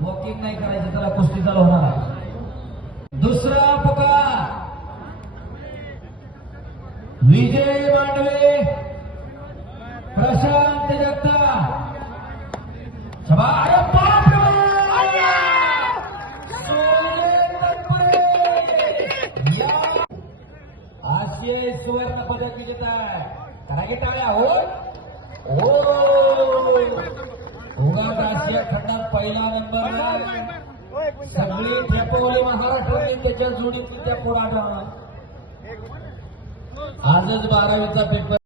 Walking नाही करायचं, त्याला कुस्ती चालू होणार आहे. दुसरा पुकार विजय मांडवे, प्रशांत जगताप. आशियाई सुवर्ण पदक विजेता आहे. करा की टाळ्या. हो उगाच आशिया खंडात पहिला नंबर. सगळी ठेपवली महाराष्ट्राने त्याच्या जोडीत त्या पोराला. आजच 12वीचा पेपर